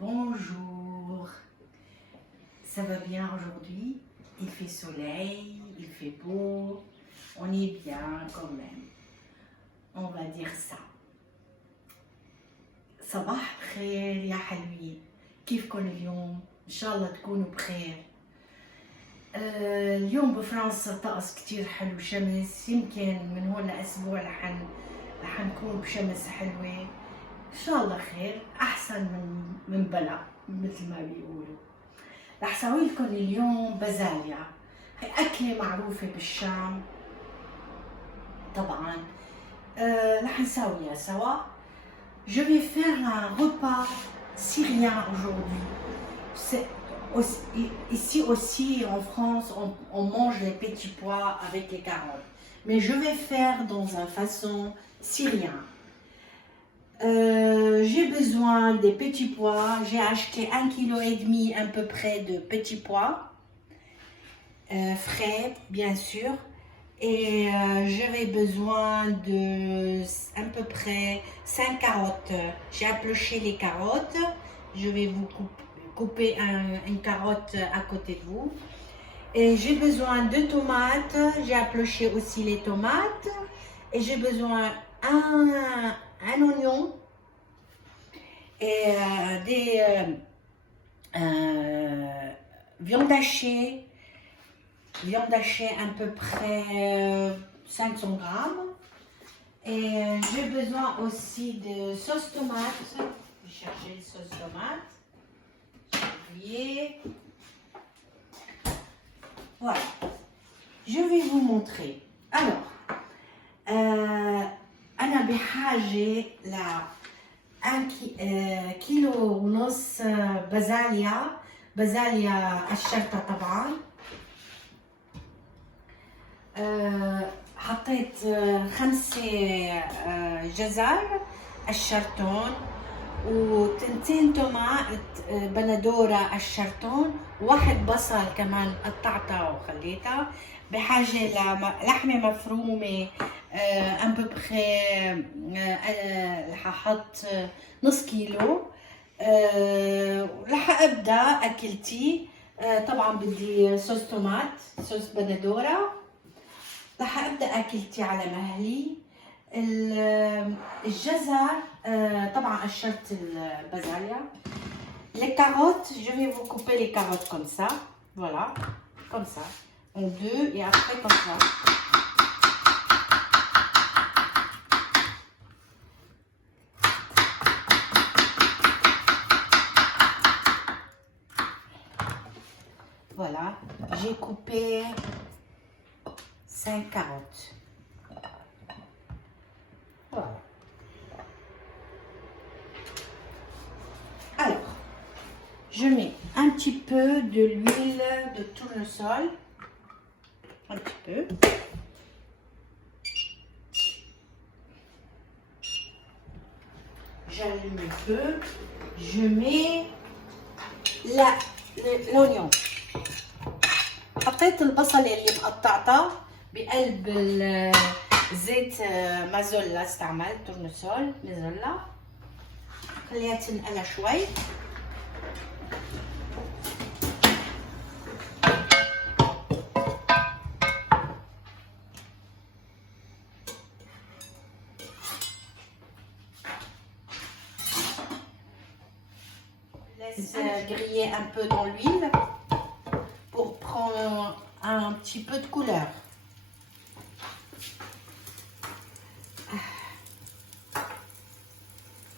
Bonjour, ça va bien aujourd'hui? Il fait soleil, il fait beau, on est bien quand même, on va dire ça. صباح بخير يا حلوين، كيفكن اليوم؟ إن شاء الله تكونوا بخير. اليوم بفرنسا طقس كتير حلو، شمس، يمكن من هون لأسبوع رح نكون بشمس حلوة. إن شاء الله خير، أحسن من بلا مثل ما بيقولوا. رح سوي لكم اليوم بازاليا، هي أكلة معروفة بالشام طبعا. رح نسويها سوا. Je vais faire un repas syrien aujourd'hui. Ici aussi en France, on mange les petits pois avec les carottes. Mais je vais faire dans une façon syrienne. J'ai besoin des petits pois. J'ai acheté 1,5 kg à peu près de petits pois. Frais, bien sûr. Et j'avais besoin de à peu près 5 carottes. J'ai épluché les carottes. Je vais vous couper une carotte à côté de vous. Et j'ai besoin de tomates. J'ai épluché aussi les tomates. Et j'ai besoin un oignon. Et des viande hachée. Viande hachée à peu près 500 grammes. Et j'ai besoin aussi de sauce tomate. Je vais chercher la sauce tomate. J'ai oublié. Voilà. Je vais vous montrer. Alors, أنا بحاجة ل 1 كيلو ونص بازاليا الشرطة طبعا. حطيت 5 جزر الشرطون و2 تومات بندورة الشرطون، و1 بصل كمان قطعتها وخليتها. بحاجة لحمة مفرومة ان ببخي، ححط نص كيلو. رح ابدا اكلتي. طبعا بدي صوص تومات، صوص بندورة. رح ابدا اكلتي على مهلي. الجزر طبعا قشرت البازاليا. Les carottes, je vais vous couper les carottes comme ça, voilà, comme ça, en deux et après comme ça. Voilà, j'ai coupé 5 carottes. Voilà. Alors, je mets un petit peu de l'huile de tournesol. Un petit peu. J'allume le feu. Je mets l'oignon. حطيت البصل اللي مقطعته بقلب زيت مازولا. استعملت تورنسول مازولا، خليها تنقلى شوي. Laisse griller un peu dans l'huile pour prendre un petit peu de couleur.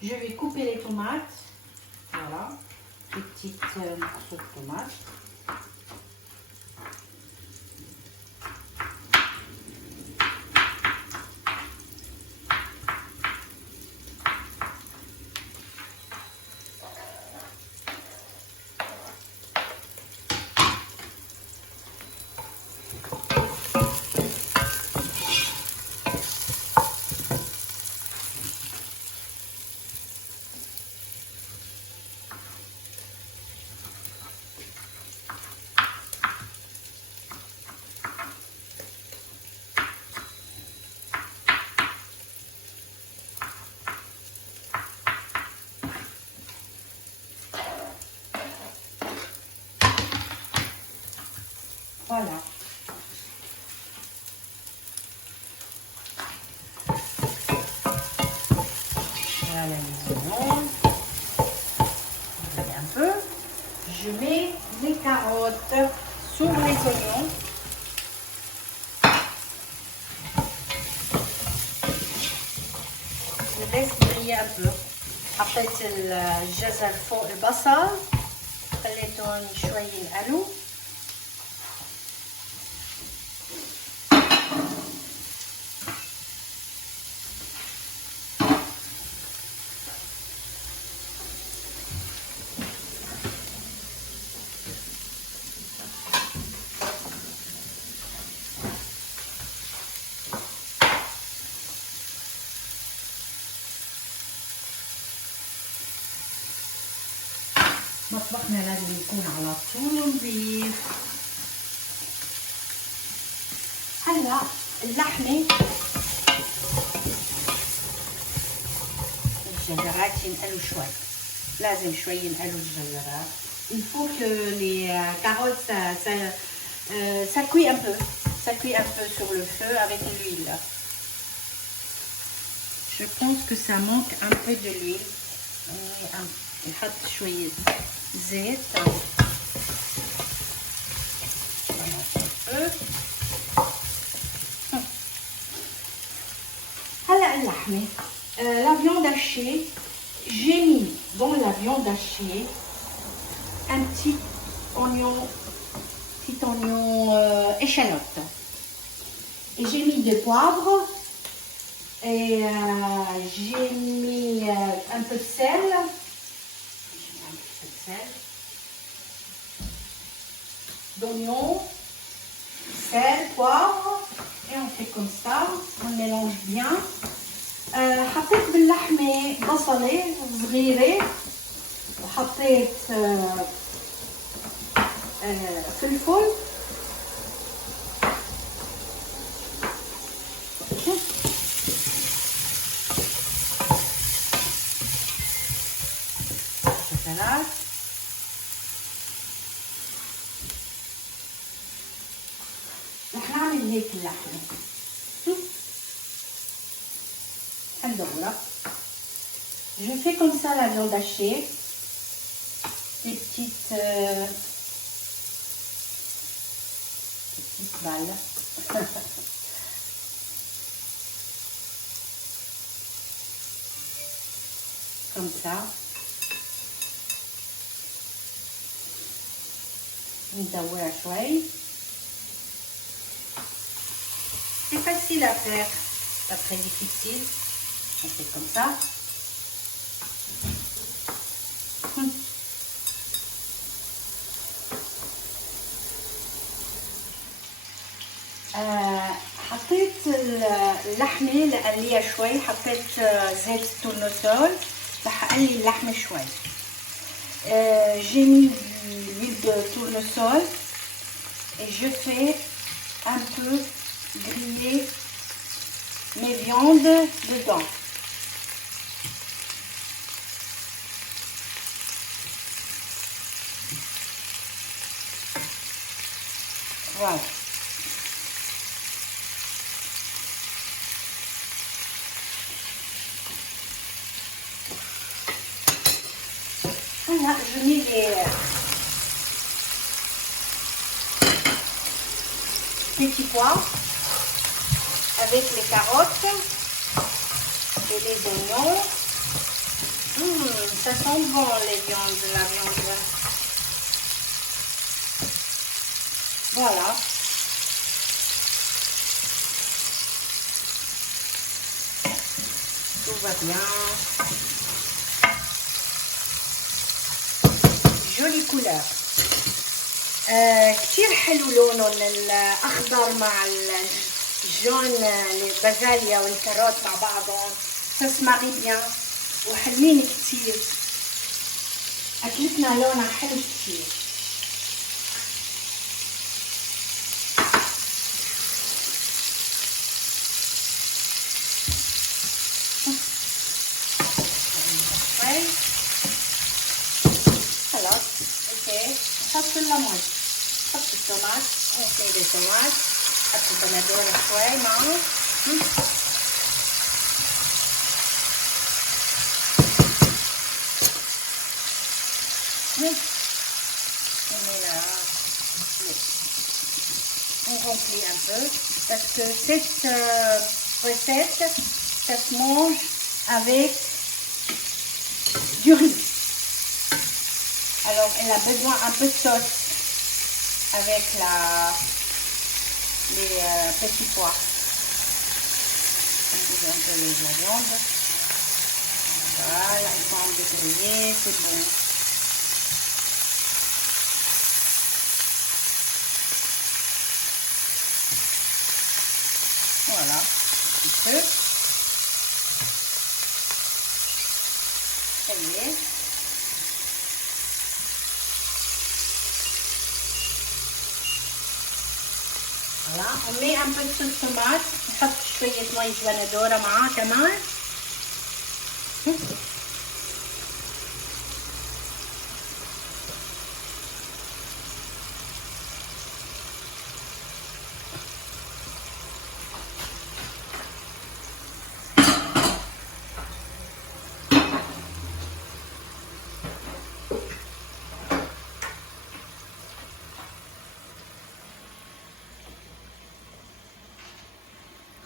Je vais couper les tomates. Voilà, des petites morceaux de tomates. Voilà les oignons. Un peu. Je mets les carottes sur les oignons. Je laisse briller un peu. حطيت الجزر فوق البصل، خليتهم شوي ينقلوا. مطبخنا لازم يكون على طول نظيف. هلا اللحمة الجزرات ينقلوا شوي، لازم شوي ينقلوا الجزرات. Il faut que les carottes ça cuit un peu, sur le feu avec l'huile. Je pense que ça manque un peu de l'huile. نحط شوية زيت. هلا اللحمة la viande hachée, j'ai mis dans la viande hachée un petit oignon échalote, et j'ai mis des poivres, et j'ai mis un peu de sel. D'oignon, sel, poivre, et on fait comme ça, on mélange bien. حطيت باللحمة بصلة صغيرة، وحطيت فلفل، شوكولاتة. رح نعمل هيك اللحمة هندورة. Je fais comme ça la viande hachée, des petites balles. Comme ça. ندورها شوي. C'est facile à faire, pas très difficile. On fait comme ça. حطيت اللحمة لقليها شوي، حطيت زيت التورنسول رح اقلي اللحمة شوي. J'ai mis l'huile de tournesol et je fais un peu griller mes viandes dedans. Voilà. Voilà, je mets les petits pois avec les carottes et les oignons. Ça sent bon les viandes, la viande. Voilà. Tout va bien. Jolie couleur. كتير حلو لونهم الأخضر مع الجون، البازاليا والكاروت مع بعضهم. Ça se marie bien وحلوين كتير. أكلتنا لونها حلو كتير. خلاص اوكي. نحط الليمون، نحط الطماط، نقطع الطماط، نحط البندورة شوي معه. On met là, on remplit un peu parce que cette recette, ça se mange avec du riz. Alors, elle a besoin un peu de sauce avec les petits pois. On met un peu la viande. Voilà, ils sont un peu grillés, c'est bon. Voilà, un petit peu. Ça y est. Voilà, on met un peu de sauce tomate. نحط شوية مية بندورة معاه كمان.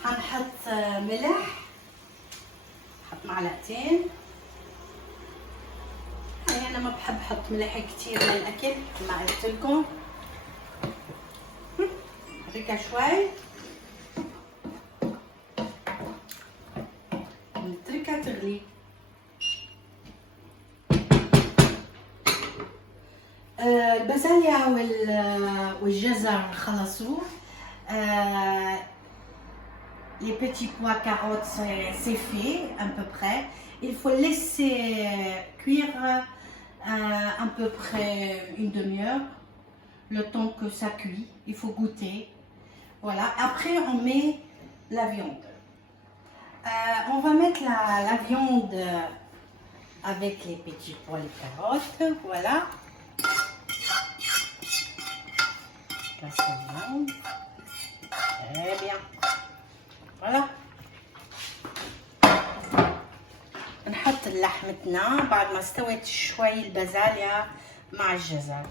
هنحط ملح، نحط معلقتين. يعني انا ما بحب احط ملح كتير للاكل كما قلت لكم. نتركها شوي، نتركها تغلي. البازاليا والجزر خلصوا. Les petits pois carottes, c'est fait à peu près. Il faut laisser cuire à peu près une demi-heure, le temps que ça cuit. Il faut goûter. Voilà. Après, on met la viande. On va mettre la viande avec les petits pois, les carottes. Voilà. Place la viande. Très bien. Voilà. نحط لحمتنا بعد ما استوت شوي البازاليا مع الجزر.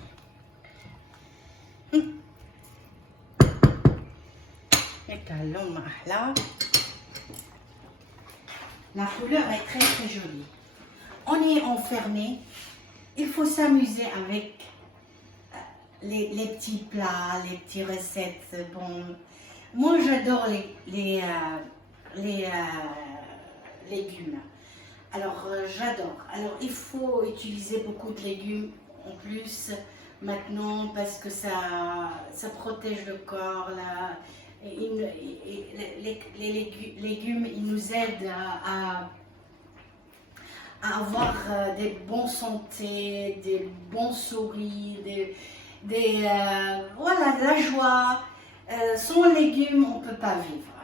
هيك هاللون ما أحلى. La couleur est très très jolie. On est enfermé. Il faut s'amuser avec les petits plats, les petites recettes. Bon, moi j'adore les légumes. Alors j'adore. Alors il faut utiliser beaucoup de légumes en plus maintenant parce que ça protège le corps. Les légumes, ils nous aident à avoir des bonnes santé, des bons sourires, voilà, de la joie. Sans légumes, on ne peut pas vivre.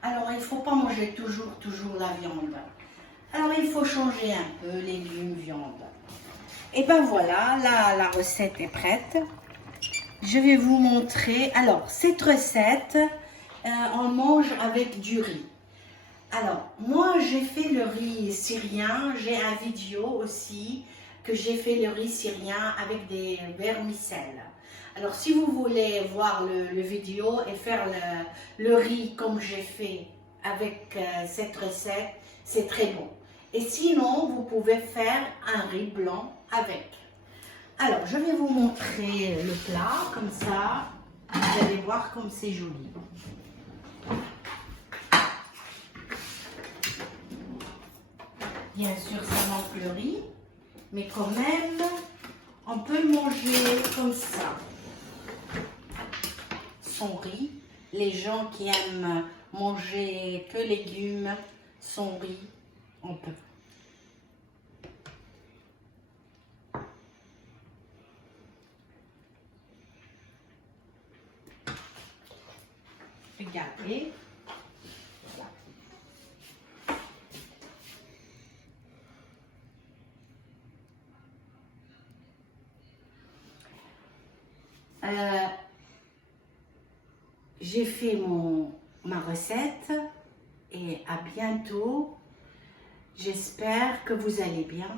Alors il ne faut pas manger toujours la viande. Alors il faut changer un peu, légumes, viande. Et ben voilà, la recette est prête. Je vais vous montrer. Alors cette recette, on mange avec du riz. Alors moi j'ai fait le riz syrien. J'ai un vidéo aussi que j'ai fait le riz syrien avec des vermicelles. Alors si vous voulez voir le vidéo et faire le riz comme j'ai fait avec cette recette, c'est très bon. Et sinon, vous pouvez faire un riz blanc avec. Alors, je vais vous montrer le plat, comme ça, vous allez voir comme c'est joli. Bien sûr, ça manque le riz, mais quand même, on peut le manger comme ça. Son riz, les gens qui aiment manger que légumes, son riz, on peut. Regardez. Voilà. J'ai fait ma recette et à bientôt. J'espère que vous allez bien.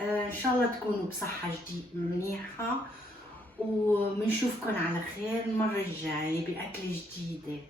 ان شاء الله تكونوا بصحة منيحة، وبنشوفكن على خير المرة الجاية بأكلة جديدة.